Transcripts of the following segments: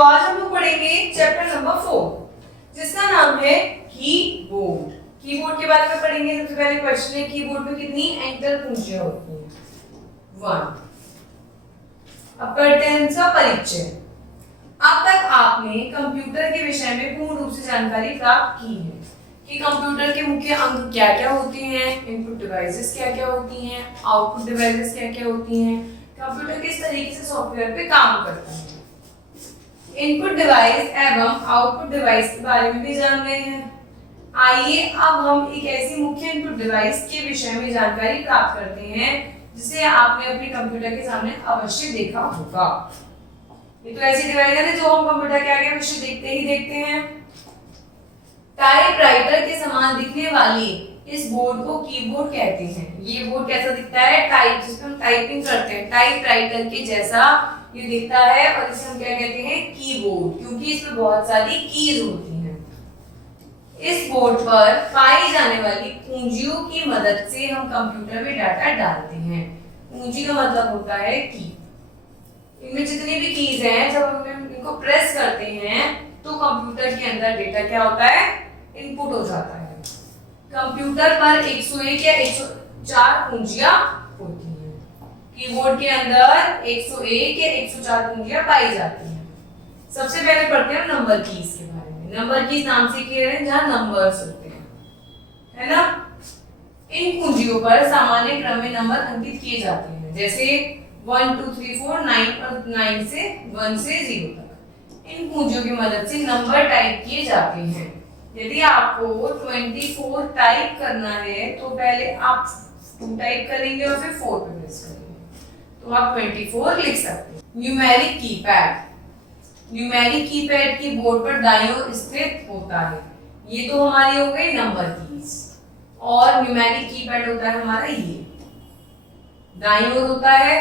तो आज हम लोग पढ़ेंगे चैप्टर नंबर 4 जिसका नाम है कीबोर्ड। कीबोर्ड के बारे में पढ़ेंगे। सबसे पहले क्वेश्चन है कीबोर्ड में कितनी एंटर कुंजियां होती हैं? 1। अब करते हैं इसका परिचय। अब तक आपने कंप्यूटर के विषय में पूर्ण रूप से जानकारी प्राप्त की है कि कंप्यूटर के मुख्य अंग क्या-क्या होते हैं, इनपुट डिवाइसेस क्या-क्या होती हैं, आउटपुट डिवाइसेस क्या-क्या होती हैं, कंप्यूटर किस तरीके से सॉफ्टवेयर पे काम करता है। इनपुट डिवाइस एवं आउटपुट डिवाइस के बारे में भी जान रहे हैं। आइए अब हम एक ऐसी मुख्य इनपुट डिवाइस के विषय में जानकारी प्राप्त करते हैं जिसे आपने अपने कंप्यूटर के सामने अवश्य देखा होगा। ये तो ऐसी डिवाइस है जो हम कंप्यूटर के आगे अवश्य देखते ही देखते हैं। टाइपराइटर के समान दिखने वाली इस बोर्ड को कीबोर्ड कहते हैं। ये बोर्ड कैसा दिखता है? टाइप, जिसमें हम टाइपिंग करते हैं, टाइपराइटर के जैसा ये दिखता है और इसे हम क्या कहते हैं? कीबोर्ड, क्योंकि इसमें बहुत सारी कीज होती हैं। इस बोर्ड पर पाई जाने वाली कुंजियों की मदद से हम कंप्यूटर में डाटा डालते हैं। कुंजी का मतलब होता है की। इनमें जितनी भी कीज हैं, जब हम इनको प्रेस करते हैं तो कंप्यूटर के अंदर डेटा क्या होता है? इनपुट हो जाता है। कंप्यूटर पर 101 या 104 कुंजियां होती हैं। कीबोर्ड के अंदर 101 या 104 कुंजियां पाई जाती हैं। सबसे पहले पढ़ते हैं नंबर कीज के बारे में। नंबर कीज नाम से क्लियर है, जहां नंबर्स होते हैं, है ना। इन कुंजियों पर सामान्य क्रम में नंबर अंकित किए जाते हैं, जैसे 1 2 3 4 9 और 9 से 1 से 0 तक। इन कुंजियों की मदद से नंबर टाइप किए जाते हैं। यदि आपको 24 टाइप करना है तो पहले आप 2 टाइप करेंगे और फिर 4 पे प्रेस करेंगे तो आप 24 लिख सकते हैं। Numeric keypad. न्यूमेरिक कीपैड की बोर्ड पर दाईं ओर स्थित होता है। ये तो हमारी हो गई नंबर कीज। और न्यूमेरिक कीपैड होता है हमारा ये दाईं ओर होता है।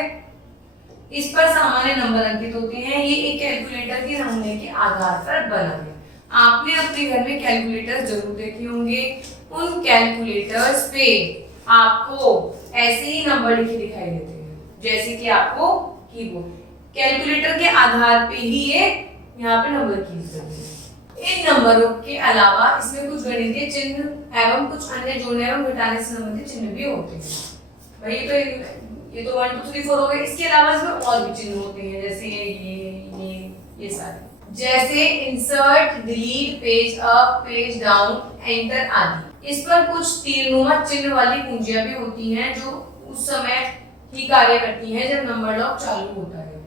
इस पर सामान्य नंबर अंकित होते हैं। ये एक कैलकुलेटर के नमूने के आधार पर बना है। आपने अपने घर में कैलकुलेटर जरूर देखे होंगे। उन कैलकुलेटर्स पे आपको ऐसे ही नंबर लिखे दिखाई देते हैं, जैसे कि आपको कीबोर्ड। कैलकुलेटर के आधार पे ही ये यहाँ पे नंबर कीज बनी है। इन नंबरों के अलावा इसमें कुछ गणितीय चिन्ह एवं कुछ अन्य जोड़ने एवं घटाने से संबंधित चिन्ह भी होते हैं। भाई ये तो 1 2 3 4 हो गए। इसके अलावा इसमें और भी चिन्ह होते हैं, जैसे ये सारे, जैसे insert, delete, page up, page down, enter आदि। इस पर कुछ तीरनुमा चिन्ह वाली कुंजियां भी होती हैं जो उस समय ही कार्य करती हैं जब नंबर लॉक चालू होता है।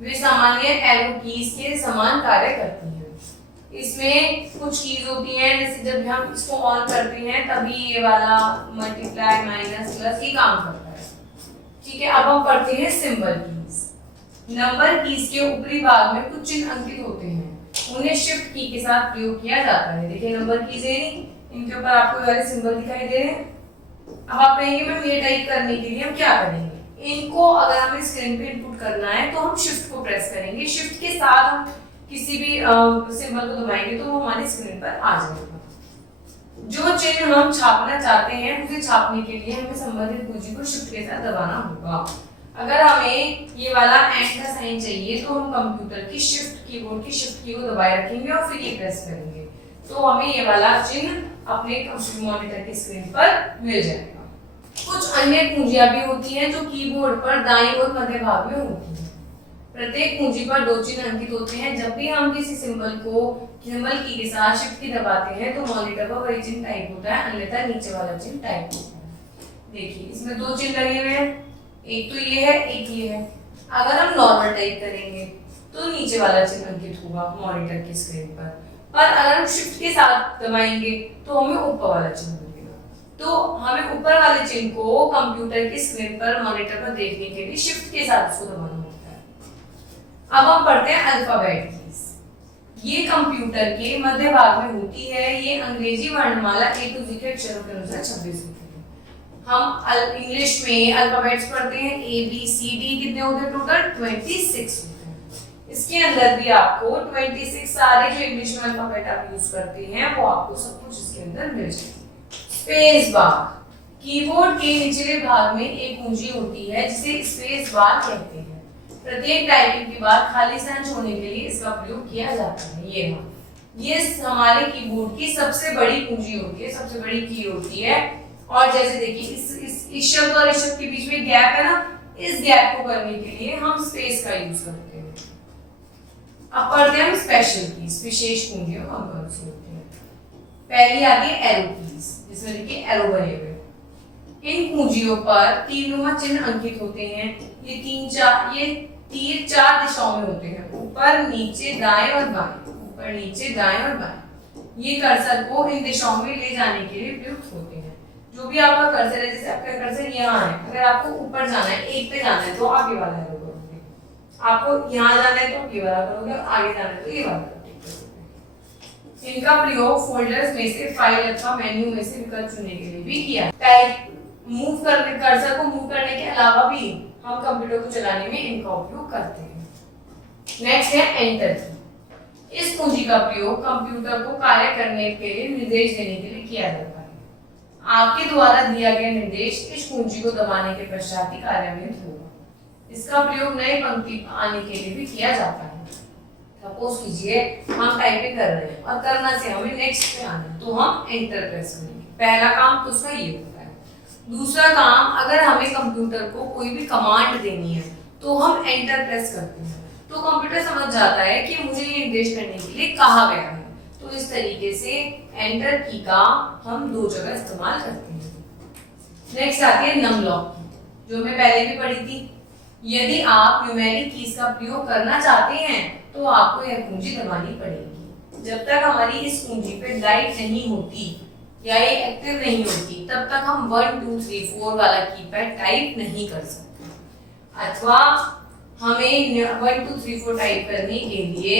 वे सामान्य एरो कीज के समान कार्य करती हैं। इसमें कुछ कीज होती हैं, जैसे जब हम इसको ऑन करते हैं तभी ये वाला मल्टीप्लाई, माइनस, प्लस ये काम करता है। ठीक है, अब हम पढ़ते हैं सिंबल कीज। नंबर कीज के ऊपरी भाग में कुछ चिन्ह अंकित होते हैं। उन्हें शिफ्ट की के साथ प्रयोग किया जाता है। देखिए नंबर कीज है, इनके ऊपर आपको वाले सिंबल दिखाई दे रहे हैं। अब आप कहेंगे मैम ये टाइप करने के लिए हम क्या करेंगे? इनको अगर हमें स्क्रीन पे इनपुट करना है तो हम शिफ्ट को प्रेस करेंगे। शिफ्ट के साथ हम किसी भी सिंबल को दबाएंगे तो वो हमारी स्क्रीन पर आ जाएगा। जो चिन्ह हम छापना चाहते हैं उसे छापने के लिए हमें संबंधित कुंजी को शिफ्ट के साथ दबाना होगा। अगर हमें ये वाला एंड का साइन चाहिए तो हम कंप्यूटर की शिफ्ट कीबोर्ड की शिफ्ट की को दबाए रखेंगे और फिर ये प्रेस करेंगे तो हमें ये वाला चिन्ह अपने कंप्यूटर मॉनिटर की स्क्रीन पर मिल जाएगा। कुछ अन्य कुंजियां भी होती हैं जो कीबोर्ड पर दाईं और मध्य भाग में होती हैं। प्रत्येक कुंजी पर 2 चिन्ह अंकित होते हैं। जब भी हम किसी सिंबल की के साथ शिफ्ट की दबाते हैं तो मॉनिटर पर वही चिन्ह टाइप होता है, अन्यथा नीचे वाला चिन्ह टाइप होता है। देखिए इसमें 2 चिन्ह लगे हुए हैं, एक तो ये है, एक ये है। अगर हम नॉर्मल टाइप करेंगे तो नीचे वाला चिन्ह अंकित होगा मॉनिटर की स्क्रीन पर अगर हम शिफ्ट के साथ दबाएंगे तो हमें ऊपर वाला चिन्ह मिलेगा। तो हमें ऊपर वाले चिन्ह को कंप्यूटर की स्क्रीन पर मॉनिटर पर देखने के लिए शिफ्ट के साथ उसको दबाना होता है। अब हम पढ़ते हैं अल्फाबेट कीज। ये कंप्यूटर के मध्य भाग में होती है। ये अंग्रेजी वर्णमाला A to Z के अक्षरों के अनुसार 26 होते हैं। हम इंग्लिश में अल्फाबेट्स पढ़ते हैं A B C D, कितने होते हैं टोटल? 26 होते हैं। इसके अंदर भी आपको 26 सारे जो इंग्लिश में अल्फाबेट आप यूज करते हैं वो आपको सब कुछ इसके अंदर मिल जाएगा। Space bar. कीबोर्ड के निचले भाग में एक कुंजी होती है जिसे स्पेस बार कहते हैं। प्रत्येक टाइपिंग के बाद खाली स्थान छोड़ने के लिए इसका प्रयोग किया जाता है। ये हमारे कीबोर्ड की सबसे बड़ी कुंजी होती है, सबसे बड़ी की होती है। और जैसे देखिए इस शब्द और इस शब्द के बीच में गैप है ना, इस गैप को करने के लिए हम स्पेस का यूज करते हैं। अब पढ़ते हैं हम स्पेशल कीज, विशेष कुंजियों का हम करते हैं। पहली आती है एरो कीज, जिसमें देखिए एरो बने हुए। इन कुंजियों पर तीरनुमा चिन्ह अंकित होते हैं। ये तीर 4 दिशाओं में होते हैं, ऊपर नीचे दाएं और बाएं, ऊपर नीचे दाएं और बाएं। ये कर्सर को इन दिशाओं में ले जाने के लिए प्रयुक्त होते हैं। जो भी आपका कर्सर है, जैसे आपका कर्सर यहाँ है, अगर आपको ऊपर जाना है, एक पे जाना है तो आप ये वाला एरो करोगे, आपको यहाँ जाना है तो ये वाला करोगे, आगे जाना है तो ये वाला करोगे। इनका प्रयोग फोल्डर्स में से फाइल अथवा मेन्यू में से विकल्प चुनने के लिए भी किया। कर्सर को मूव करने के अलावा भी हम कंप्यूटर को चलाने में इनका उपयोग करते हैं। नेक्स्ट है एंटर की। इस कुंजी का प्रयोग कंप्यूटर को कार्य करने के लिए निर्देश देने के लिए किया जाता है। आपके द्वारा दिया गया निर्देश इस कुंजी को दबाने के पश्चात ही कार्यान्वित होगा। इसका प्रयोग नई पंक्ति आने के लिए भी किया जाता है। सपोज कीजिए हम टाइपिंग कर रहे हैं और करना से हमें नेक्स्ट पे आना है, तो हम एंटर प्रेस करेंगे। पहला काम तो उसका ये होता है। दूसरा काम, अगर हमें कंप्यूटर को कोई भी कमांड देनी है तो हम एंटर प्रेस करते हैं, तो कंप्यूटर समझ जाता है कि मुझे ये निर्देश करने के लिए कहा गया है। तो इस तरीके से एंटर की का हम 2 जगह इस्तेमाल करते हैं। नेक्स्ट आती है नम लॉक की, जो मैं पहले भी पढ़ी थी। यदि आप न्यूमेरिक कीज का प्रयोग करना चाहते हैं तो आपको यह कुंजी दबानी पड़ेगी। जब तक हमारी इस कुंजी पे लाइट नहीं होती या ये एक्टिव नहीं होती, तब तक हम 1 2 3 4 वाला कीपैड टाइप नहीं कर सकते। अथवा हमें 1 2 3 4 टाइप करने के लिए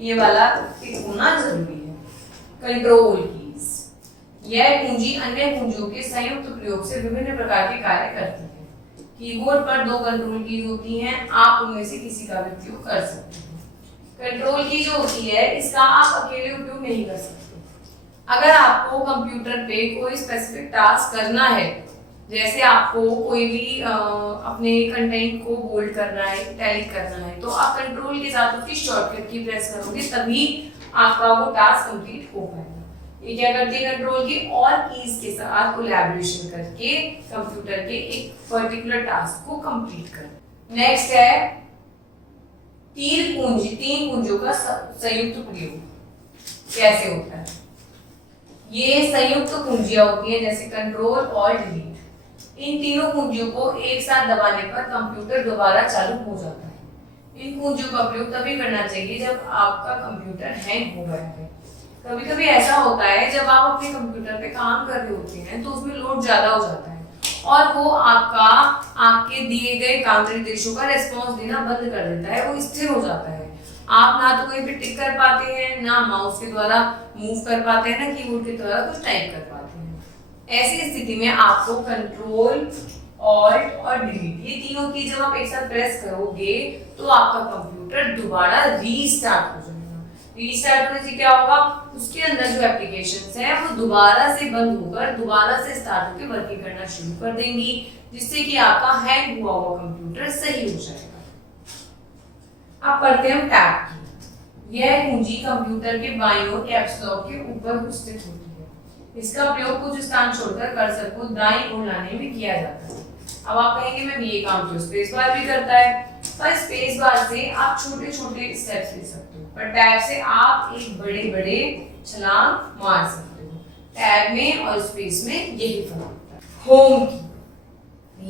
ये वाला टिक होना जरूरी है। कंट्रोल कीज, यह कुंजी अन्य कुंजियों के संयुक्त प्रयोग से विभिन्न प्रकार के कार्य करती है। कीबोर्ड पर 2 कंट्रोल कीज होती हैं, आप उनमें से किसी का भी उपयोग कर सकते हैं। कंट्रोल की जो होती है, इसका आप अकेले उपयोग नहीं कर सकते। अगर आपको कंप्यूटर पे कोई स्पेसिफिक टास्क करना है, जैसे आपको कोई भी अपने कंटेंट को बोल्ड करना है, इटैलिक करना है, तो आप कंट्रोल के साथ उसकी शॉर्टकट की प्रेस करोगे, तभी आपका वो टास्क कंप्लीट हो पाएगा। ये क्या करती है कंट्रोल की, और कीज के साथ कोलैबोरेशन करके कंप्यूटर के एक पर्टिकुलर टास्क को कंप्लीट कर। नेक्स्ट है तीन कुंजियों का संयुक्त प्रयोग कैसे होता है। ये संयुक्त कुंजियां होती हैं, जैसे कंट्रोल और डिलीट। इन तीनों कुंजियों को एक साथ दबाने पर कंप्यूटर दोबारा चालू हो जाता है। इन कुंजियों का प्रयोग तभी करना चाहिए जब आपका कंप्यूटर हैंग हो गया है। कभी कभी ऐसा होता है जब आप अपने कंप्यूटर पे काम कर रहे होते हैं तो उसमें लोड ज्यादा हो जाता है और वो आपके दिए गए काम निर्देशों का रेस्पॉन्स देना बंद कर देता है, वो स्थिर हो जाता है। आप ना तो कहीं पे टिक कर पाते हैं, ना माउस के द्वारा मूव कर पाते हैं, ना कीबोर्ड के द्वारा कुछ टाइप कर पाते हैं। ऐसी स्थिति में आपको कंट्रोल, ऑल्ट और डिलीट, ये तीनों की जब आप एक साथ प्रेस करोगे तो आपका कंप्यूटर दोबारा रीस्टार्ट हो जाएगा। रीस्टार्ट होने से क्या होगा, उसके अंदर जो एप्लीकेशंस हैं वो दोबारा से बंद होकर दोबारा से स्टार्ट होकर वर्किंग करना शुरू कर देंगी, जिससे कि आपका हैंग हुआ हुआ कंप्यूटर सही हो जाएगा। अब पढ़ते हैं टैब की। यह कुंजी कंप्यूटर के बाईं ओर कैप्स लॉक के ऊपर स्थित होती है। इसका प्रयोग कुछ स्थान छोड़कर कर्सर को दाईं ओर लाने में किया जाता है। अब आप कहेंगे मैम ये काम तो स्पेस बार भी करता है, पर स्पेस बार से आप छोटे छोटे स्टेप्स ले सकते हो, पर टैब से आप एक बड़े बड़े छलांग मार सकते हो। टैब में और स्पेस में यही फर्क होता है। होम की,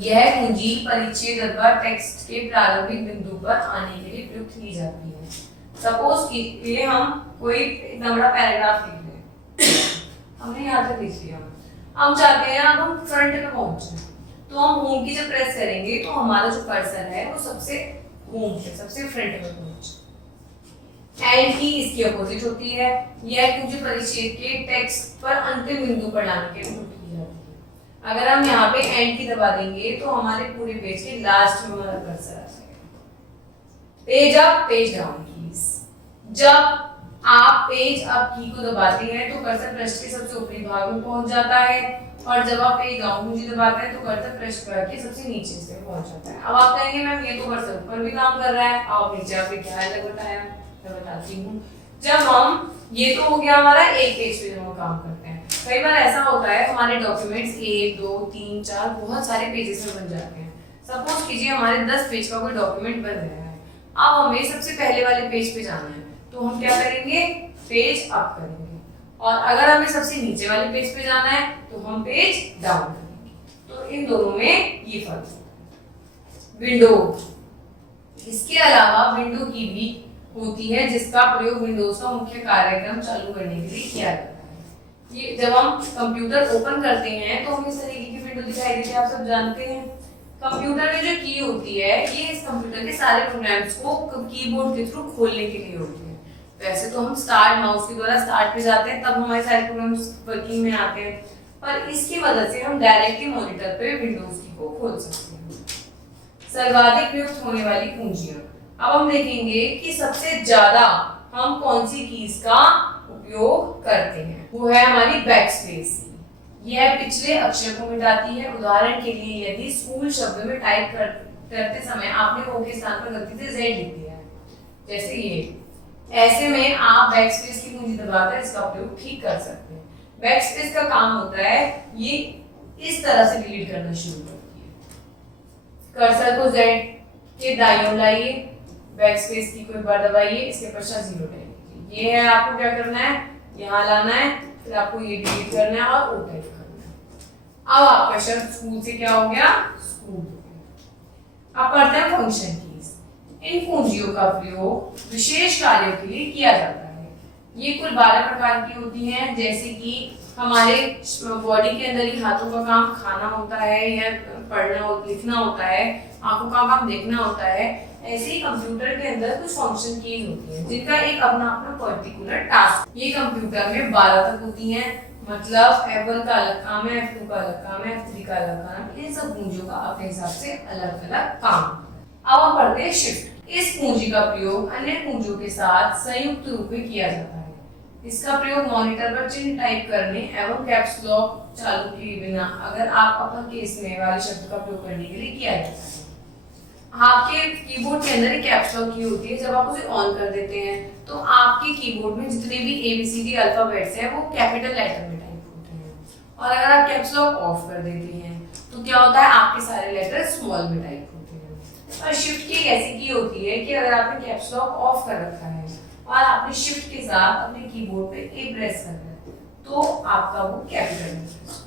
यह कुंजी परिच्छेद अथवा टेक्स्ट के प्रारंभिक बिंदु पर आने के लिए प्रयुक्त की जाती है। सपोज कि हम कोई इतना बड़ा पैराग्राफ लिख रहे हैं, हमने यहाँ तक लिख लिया, हम चाहते हैं अब हम फ्रंट पे पहुंचे, तो हम होम की जब प्रेस करेंगे तो हमारा जो कर्सर है वो सबसे होम पे, सबसे फ्रंट पे पहुंचे। एंड की इसकी अपोजिट होती है। यह कुंजी परिच्छेद के टेक्स्ट पर अंतिम बिंदु पर लाने के लिए प्रयुक्त की जाती है। अगर हम यहाँ पे एंड की दबा देंगे तो हमारे पूरे पेज के लास्ट में कर्सर आ जाएगा। Page up page down keys. जब आप पेज अप की को दबाते हैं तो कर्सर पृष्ठ के सबसे ऊपरी भाग में पहुंच जाता है, और जब आप पेज डाउन कुंजी दबाते हैं तो कर्सर पृष्ठ के सबसे नीचे से पहुंच जाता है। अब आप कहेंगे मैम ये तो कर्सर ऊपर भी काम कर रहा है, आप नीचे आपने क्या अलग बताया, मैं बताती हूँ। जब हम ये तो हो गया हमारा एक पेज पे जब हम काम करते हैं, कई बार ऐसा होता है हमारे डॉक्यूमेंट्स 1 2 3 4 बहुत सारे पेजेस में बन जाते हैं। सपोज कीजिए हमारे 10 पेज का कोई डॉक्यूमेंट बन रहा है, अब हमें सबसे पहले वाले पेज पे जाना है, तो हम क्या करेंगे, पेज अप करेंगे, और अगर हमें सबसे नीचे वाले पेज पे जाना है तो हम पेज डाउन करेंगे। तो इन दोनों में ये फर्क है। विंडो, इसके अलावा विंडो की भी होती है जिसका प्रयोग विंडोज का मुख्य कार्यक्रम चालू करने के लिए किया जाता है। ये जब हम कंप्यूटर ओपन करते हैं तो हमें इस तरीके की विंडो दिखाई देती है, आप सब जानते हैं। कंप्यूटर में जो की होती है ये इस कंप्यूटर के सारे प्रोग्राम्स को कीबोर्ड के थ्रू खोलने के लिए होती है। वैसे तो हम स्टार्ट माउस के द्वारा स्टार्ट पे जाते हैं, तब हमारे सारे प्रोग्राम्स वर्किंग में आते हैं, पर इसकी मदद से हम डायरेक्टली मॉनिटर पे विंडोज की को खोल सकते हैं। सर्वाधिक प्रयुक्त होने वाली कुंजियां, अब हम देखेंगे कि सबसे ज्यादा हम कौन सी कीज का उपयोग करते हैं। वो है हमारी बैकस्पेस। यह पिछले अक्षर को मिटाती है। उदाहरण के लिए यदि स्कूल शब्द में टाइप करते समय आपने ओ के स्थान पर गलती से जेड लिख दिया है, जैसे ये, ऐसे में आप बैकस्पेस की कुंजी दबाकर इसका उपयोग ठीक कर सकते हैं। बैकस्पेस का काम होता है ये इस तरह से डिलीट करना शुरू करती है। कर्सर को जेड के दाईं ओर लाइए, बैकस्पेस की को एक बार दबाइए, इसके पश्चात 0 टाइप कीजिए। ये है आपको क्या करना है, यहाँ लाना है, फिर आपको ये डिलीट करना है और ओ टाइप करना है। अब आपका शब्द स्कूल से क्या हो गया, स्कूल। अब पढ़ते हैं फंक्शन कीज। इन कुंजियों का प्रयोग विशेष कार्यों के लिए किया जाता है। ये कुल 12 प्रकार की होती हैं, जैसे कि हमारे बॉडी के अंदर ही हाथों का काम खाना होता है, या पढ़ना और लिखना होता है, आंखों का काम देखना होता है। ऐसे ही कंप्यूटर के अंदर कुछ फंक्शन कीज होती हैं जिनका एक अपना अपना पर्टिकुलर टास्क, ये कंप्यूटर में 12 तक होती हैं। मतलब F1 का अलग काम है, F2 का अलग काम है, F3 का अलग काम है। इन सब कुंजियों का अपने हिसाब से अलग अलग काम। अब हम पढ़ते हैं शिफ्ट। इस कुंजी का प्रयोग अन्य कुंजियों के साथ संयुक्त रूप में किया जाता है। इसका प्रयोग मॉनिटर पर चिन्ह टाइप करने एवं कैप्स लॉक चालू किए बिना अगर आप अपर केस में वाले शब्द का प्रयोग करने के लिए किया जाता है। आपके कीबोर्ड के अंदर एक कैप्स लॉक की होती है, जब आप उसे ऑन कर देते हैं तो आपके कीबोर्ड में जितने भी ABCD अल्फाबेट्स हैं वो कैपिटल लेटर में टाइप होते हैं, और अगर आप कैप्स लॉक ऑफ कर देते हैं तो क्या होता है, आपके सारे लेटर स्मॉल में टाइप होते हैं। और शिफ्ट की एक ऐसी की होती है कि अगर आपने कैप्स लॉक ऑफ कर रखा है और आपने शिफ्ट के साथ अपने कीबोर्ड पे A प्रेस कर दिया तो आपका वो कैपिटल लेटर।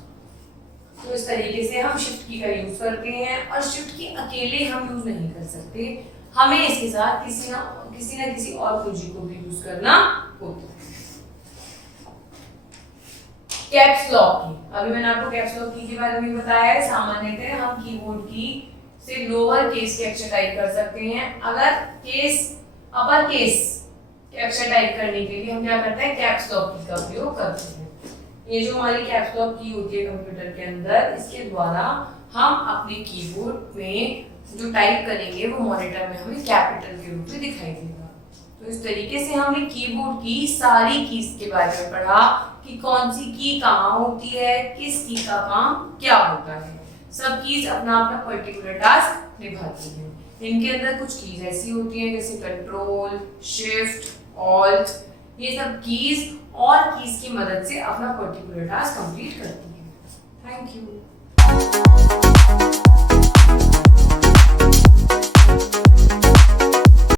तो इस तरीके से हम शिफ्ट की का यूज करते हैं, और शिफ्ट की अकेले हम यूज नहीं कर सकते, हमें इसके साथ किसी ना किसी और कुंजी को भी यूज करना होता है। कैप्स लॉक की, अभी मैंने आपको कैप्स लॉक की के बारे में बताया है। सामान्यतः हम कीबोर्ड की से लोअर केस के अक्षर टाइप कर सकते हैं। अगर केस अपर केस के अक्षर टाइप करने के लिए हम क्या करते हैं, कैप्स लॉक की का उपयोग करते हैं। ये जो हमारी कैप्स लॉक की होती है कंप्यूटर के अंदर, इसके द्वारा हम अपने कीबोर्ड में जो टाइप करेंगे वो मॉनिटर में हमें कैपिटल के रूप में दिखाई देगा। तो इस तरीके से हमने कीबोर्ड की सारी कीज के बारे में पढ़ा कि कौन सी की कहाँ होती है, किस की का काम क्या होता है। सब कीज अपना अपना पर्टिकुलर टास्क निभाती हैं। इनके अंदर कुछ कीज ऐसी होती हैं जैसे कंट्रोल, शिफ्ट, ऑल्ट, ये सब कीज और कीज की मदद से अपना पर्टिकुलर टास्क कंप्लीट करती है। Thank you.